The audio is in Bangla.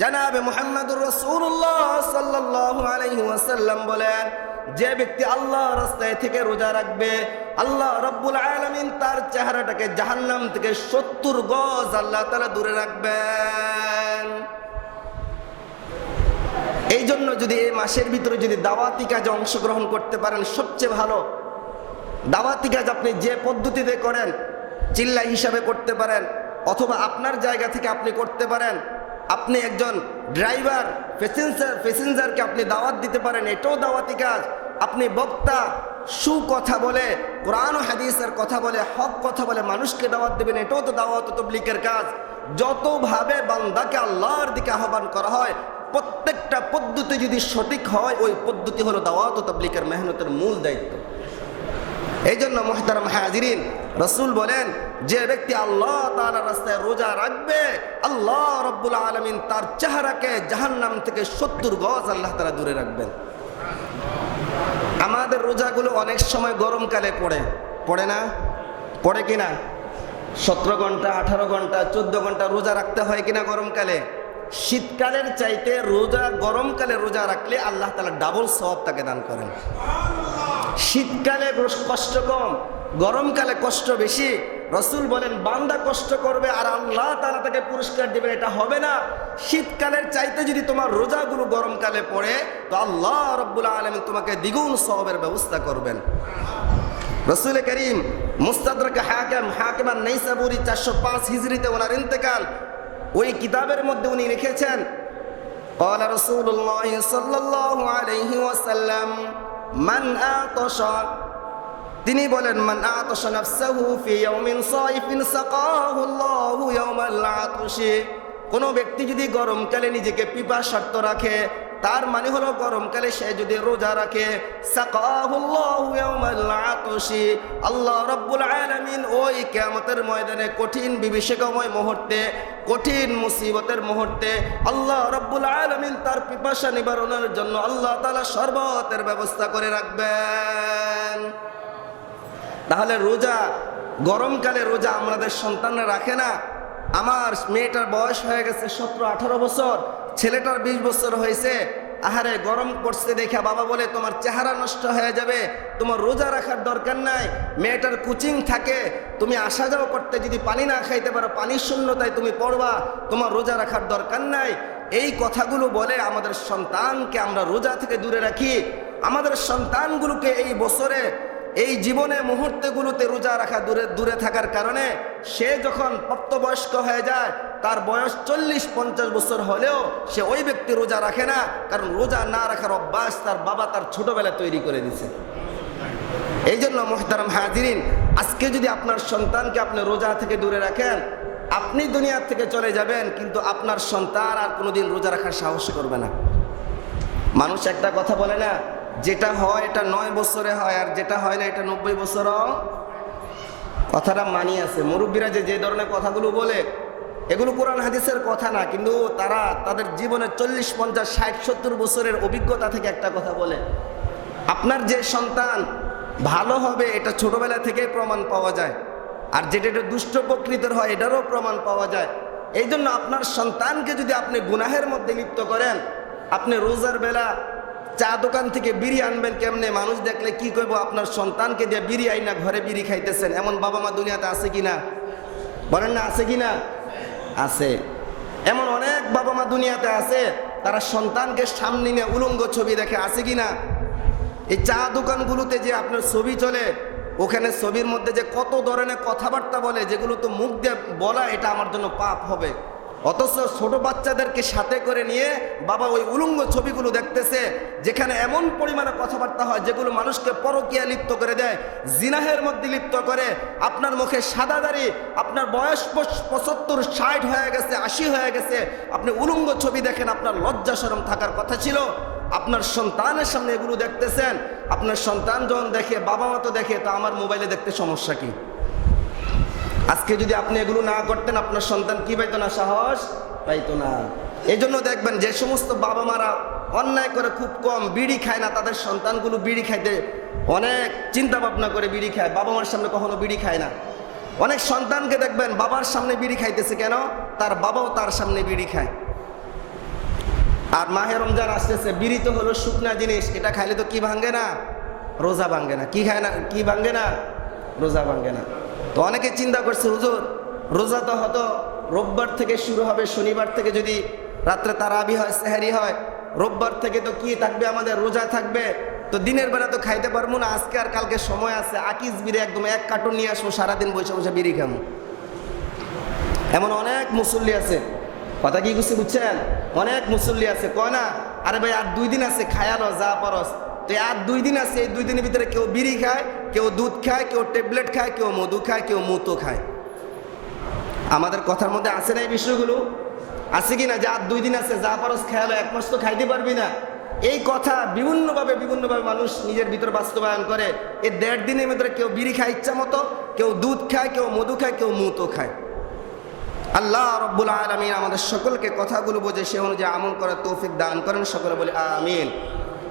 জনাবে মুহাম্মদুর রাসূলুল্লাহ সাল্লাল্লাহু আলাইহি ওয়াসাল্লাম বলেন, যে ব্যক্তি আল্লাহর রাস্তায় থেকে রোজা রাখবে, আল্লাহ রাব্বুল আলামিন তার চেহারাটাকে জাহান্নাম থেকে 70 গজ আল্লাহ তাআলা দূরে রাখবেন। এই জন্য যদি এই মাসের ভিতরে যদি দাওয়াতি কাজে অংশগ্রহণ করতে পারেন সবচেয়ে ভালো। দাওয়াতি কাজ আপনি যে পদ্ধতিতে করেন, চিল্লা হিসাবে করতে পারেন, অথবা আপনার জায়গা থেকে আপনি করতে পারেন। আপনি একজন ড্রাইভার, প্যাসেঞ্জারকে আপনি দাওয়াত দিতে পারেন, এটাও দাওয়াতি কাজ। আপনি বক্তা, সুকথা বলে, কোরআন ও হাদিসের কথা বলে, হক কথা বলে মানুষকে দাওয়াত দেবেন, এটাও তো দাওয়াত ও তাবলীগের কাজ। যতভাবে বান্দাকে আল্লাহর দিকে আহ্বান করা হয়, প্রত্যেকটা পদ্ধতি যদি সঠিক হয়, ওই পদ্ধতি হলো দাওয়াত ও তাবলীগের মেহনতের মূল দায়িত্ব। এই জন্য মুহতারাম হাজিরিন, রাসূল বলেন, যে ব্যক্তি আল্লাহ তাআলার রাস্তায় রোজা রাখবে, আল্লাহ রাব্বুল আলামিন তার চেহারাকে জাহান্নাম থেকে 70 গজ আল্লাহ তাআলা দূরে রাখবেন। আমাদের রোজাগুলো অনেক সময় গরমকালে পড়ে না? পড়ে কিনা? 17 ঘন্টা, 18 ঘন্টা, 14 ঘন্টা রোজা রাখতে হয় কিনা গরমকালে? শীতকালের চাইতে গরমকালে রোজা রাখলে আল্লাহ তাআলা ডাবল সওয়াব তাকে দান করেন। শীতকালে কষ্ট কম, গরমকালে কষ্ট বেশি। রাসূল বলেন, বান্দা কষ্ট করবে আর আল্লাহ তাআলা তাকে পুরস্কার দিবেন, এটা হবে না। শীতকালের চাইতে যদি তোমার রোজাগুলো গরমকালে পড়ে, তো আল্লাহ রাব্বুল আলামিন তোমাকে দ্বিগুণ সওয়াবের ব্যবস্থা করবেন। রাসূল করিম মুস্তাদরাক হাকিম আন-নাইসাবুরি 405 হিজরিতে ওনার ইন্তেকাল। ওই কিতাবের মধ্যে উনি লিখেছেন, ক্বালা রাসূলুল্লাহ সাল্লাল্লাহু আলাইহি ওয়াসাল্লাম মান আতাশা, তিনি বলেন, মান আতাশা নাফসাহু ফি ইয়াউমিন সাইফিন সাকাহু আল্লাহু ইয়াওমাল আতাশি। কোনো ব্যক্তি যদি গরমকালে নিজেকে পিপাসার্ত রাখে, তার মানে হলো গরমকালে সে যদি রোজা রাখে, সাকাহু আল্লাহু ইয়াওমাল আতাশি, আল্লাহ রাব্বুল আলামিন ওই কিয়ামতের ময়দানে কঠিন বিভীষিকাময় মুহূর্তে, কঠিন মুসিবতের মুহূর্তে আল্লাহ রাব্বুল আলামিন তার পিপাসা নিবারণের জন্য আল্লাহ তাআলা শরবতের ব্যবস্থা করে রাখবেন। তাহলে রোজা, গরমকালে রোজা আমাদের সন্তানরা রাখে না। আমার মেয়েটার বয়স হয়ে গেছে 17-18 বছর, ছেলেটার 20 বছর হয়েছে। আহারে, গরম পড়ছে দেখে বাবা বলে, তোমার চেহারা নষ্ট হয়ে যাবে, তোমার রোজা রাখার দরকার নাই। মেয়েটার কোচিং থাকে, তুমি আসা যাওয়া করতে যদি পানি না খাইতে পারো, পানির শূন্যতায় তুমি পড়বা, তোমার রোজা রাখার দরকার নাই। এই কথাগুলো বলে আমাদের সন্তানকে আমরা রোজা থেকে দূরে রাখি। আমাদের সন্তানগুলোকে এই বছরে, এই জীবনে মুহূর্তগুলোতে রোজা রাখা দূরে থাকার কারণে সে যখন প্রাপ্তবয়স্ক হয়ে যায়, তার বয়স 40-50 বছর হলেও সে ওই ব্যক্তি রোজা রাখে না, কারণ রোজা না রাখার অভ্যাস তার বাবা তার ছোটবেলায় তৈরি করে দিয়েছে। এই জন্য মুহতারাম হাজিরিন, আজকে যদি আপনার সন্তানকে আপনি রোজা থেকে দূরে রাখেন, আপনি দুনিয়া থেকে চলে যাবেন, কিন্তু আপনার সন্তান আর কোনোদিন রোজা রাখার সাহস করবে না। মানুষ একটা কথা বলে না, যেটা হয় এটা 9 বছরে হয়, আর যেটা হয় না এটা 90 বছরও। কথাটা মানি আছে। মুরব্বীরা যে ধরনের কথাগুলো বলে, এগুলো কোরআন হাদিসের কথা না, কিন্তু তারা তাদের জীবনের 40, 50, 60, 70 বছরের অভিজ্ঞতা থেকে একটা কথা বলে। আপনার যে সন্তান ভালো হবে এটা ছোটবেলা থেকেই প্রমাণ পাওয়া যায়, আর যেটা এটা দুষ্ট প্রকৃতির হয় এটারও প্রমাণ পাওয়া যায়। এই জন্য আপনার সন্তানকে যদি আপনি গুনাহের মধ্যে লিপ্ত করেন, আপনি রোজার বেলা চা দোকান থেকে বিড়ি আনবেন কেমনে, মানুষ দেখলে কি করব, আপনার সন্তানকে দিয়ে বিড়ি আইনা ঘরে বিড়ি খাইতেছেন, এমন বাবা মা দুনিয়াতে আছে কিনা? বলেন না, আছে কিনা? আছে। এমন অনেক বাবা মা দুনিয়াতে আছে, তারা সন্তানকে সামনে নিয়ে উলঙ্গ ছবি দেখে, আছে কিনা? এই চা দোকানগুলোতে যে আপনার ছবি চলে, ওখানে ছবির মধ্যে যে কত ধরনের কথাবার্তা বলে, যেগুলো তো মুখ দিয়ে বলা এটা আমার জন্য পাপ হবে, অথচ ছোট বাচ্চাদেরকে সাথে করে নিয়ে বাবা ওই উলঙ্গ ছবিগুলো দেখতেছে, যেখানে এমন পরিমাণে কথাবার্তা হয় যেগুলো মানুষকে পরকীয়া লিপ্ত করে দেয়, জিনাহের মধ্যে লিপ্ত করে। আপনার মুখে সাদা দাড়ি, আপনার বয়স 75, 60 হয়ে গেছে, 80 হয়ে গেছে, আপনি উলঙ্গ ছবি দেখেন, আপনার লজ্জা শরম থাকার কথা ছিল। আপনার সন্তানের সামনে এগুলো দেখতেছেন, আপনার সন্তান যখন দেখে, বাবা মা তো দেখে, তা আমার মোবাইলে দেখতে সমস্যা কি? আজকে যদি আপনি এগুলো না করতেন, আপনার সন্তান কি পাইতো না? সাহস পাইতো না। এই জন্য দেখবেন যে সমস্ত বাবা মারা অন্যায় করে খুব কম বিড়ি খায় না, তাদের সন্তানগুলো বিড়ি খাইতে অনেক চিন্তা ভাবনা করে বিড়ি খায়, বাবা মার সামনে কখনো বিড়ি খায় না। অনেক সন্তানকে দেখবেন বাবার সামনে বিড়ি খাইতেছে, কেন? তার বাবাও তার সামনে বিড়ি খায়। আর মাহে রমজান আসতেছে, বিড়ি তো হলো শুকনা জিনিস, এটা খাইলে তো কি ভাঙ্গে না? রোজা ভাঙ্গে না। কি খায় না? কি ভাঙ্গে না? রোজা ভাঙ্গে না। তো অনেকে চিন্তা করছে, হুজুর রোজা তো হয়তো রোববার থেকে শুরু হবে, শনিবার থেকে যদি রাত্রে তারাবি হয়, সেহরি হয়, রোববার থেকে তো কি থাকবে, আমাদের রোজা থাকবে, তো দিনের বেলা তো খাইতে পারবো না, আজকে আর কালকে সময় আছে, আকিস বিড়ি একদম 1 কার্টুন নিয়ে আসবো, সারাদিন বসে বসে বিড়ি খামো। এমন অনেক মুসল্লি আছে, কথা কি বুঝছেন? অনেক মুসল্লি আছে, কয় না আরে ভাই আর 2 দিন আছে, খায়ালো যা পারস। তো আর 2 দিন আছে, এই 2 দিনের ভিতরে কেউ বিড়ি খায়, কেউ দুধ খায়, কেউ ট্যাবলেট খায়, কেউ মধু খায়, কেউ মুতো খায়। আমাদের কথার মধ্যে আছে না এই বিষয়গুলো? আছে কি না? যে আর 2 দিন আছে, যা পারস খায়ালো, 1 মাস তো খাইতে পারবি না। এই কথা বিভিন্নভাবে মানুষ নিজের ভিতরে বাস্তবায়ন করে। এই 1.5 দিনের ভিতরে কেউ বিড়ি খায় ইচ্ছা মতো, কেউ দুধ খায়, কেউ মধু খায়, কেউ মুতো খায়। আল্লাহ রব্বুল আলামিন আমাদের সকলকে কথাগুলো বোঝে সে অনুযায়ী আমল করার তৌফিক দান করেন, সকলে বলে আমিন।